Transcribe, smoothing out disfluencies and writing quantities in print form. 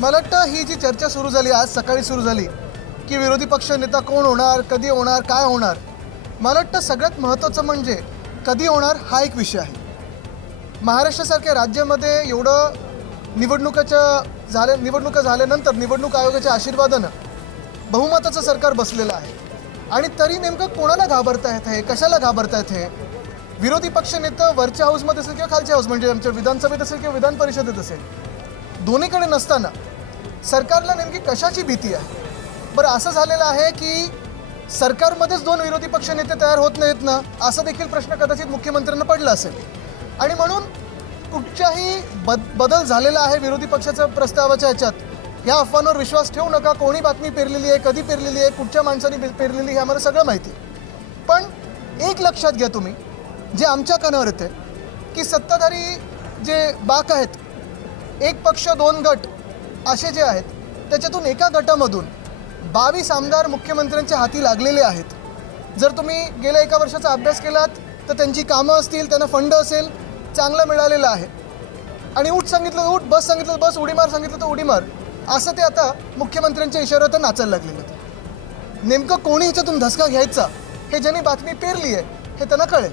मला वाटतं ही जी चर्चा सुरू झाली आज सकाळी सुरू झाली की विरोधी पक्ष नेता कोण होणार, कधी होणार, काय होणार, मला वाटतं सगळ्यात महत्त्वाचं म्हणजे कधी होणार हा एक विषय आहे. महाराष्ट्रासारख्या राज्यामध्ये एवढं निवडणुका झाल्यानंतर निवडणूक आयोगाच्या आशीर्वादानं बहुमताचं सरकार बसलेलं आहे आणि तरी नेमकं कोणाला घाबरतायत हे, कशाला घाबरतायत हे? विरोधी पक्ष नेता वरच्या हाऊसमध्ये असेल किंवा खालच्या हाऊस म्हणजे आमच्या विधानसभेत असेल किंवा विधान परिषदेत असेल, दोन्हीकडे नसताना सरकारला नेमकी कशाची भीती आहे? बरं, असं झालेलं आहे की सरकारमध्येच दोन विरोधी पक्ष नेते तयार होत नाहीत ना, असा देखील प्रश्न कदाचित मुख्यमंत्र्यांना पडला असेल आणि म्हणून कुठच्याही बदल झालेला आहे विरोधी पक्षाच्या प्रस्तावाच्या ह्याच्यात, ह्या अफवांवर विश्वास ठेवू नका. कोणी बातमी पेरलेली आहे, कधी पेरलेली आहे, कुठच्या माणसाने पेरलेली हे आम्हाला सगळं माहिती आहे. पण एक लक्षात घ्या तुम्ही, जे आमच्या कानावर येते की सत्ताधारी जे बाक आहेत, एक पक्ष दोन गट असे जे आहेत, त्याच्यातून एका गटामधून 22 आमदार मुख्यमंत्र्यांच्या हाती लागलेले आहेत. जर तुम्ही गेल्या एका वर्षाचा अभ्यास केलात तर त्यांची कामं असतील, त्यांना फंड असेल, चांगलं मिळालेलं आहे आणि उठ सांगितलं तर उठ, बस सांगितलं तर बस, उडी मार सांगितलं तर उडी मार, असं ते आता मुख्यमंत्र्यांच्या इशाऱ्यावर नाचायला लागलेलं आहेत. नेमकं कोणी ह्याच्यातून धसका घ्यायचा हे ज्यांनी बातमी पेरली आहे हे त्यांना कळेल.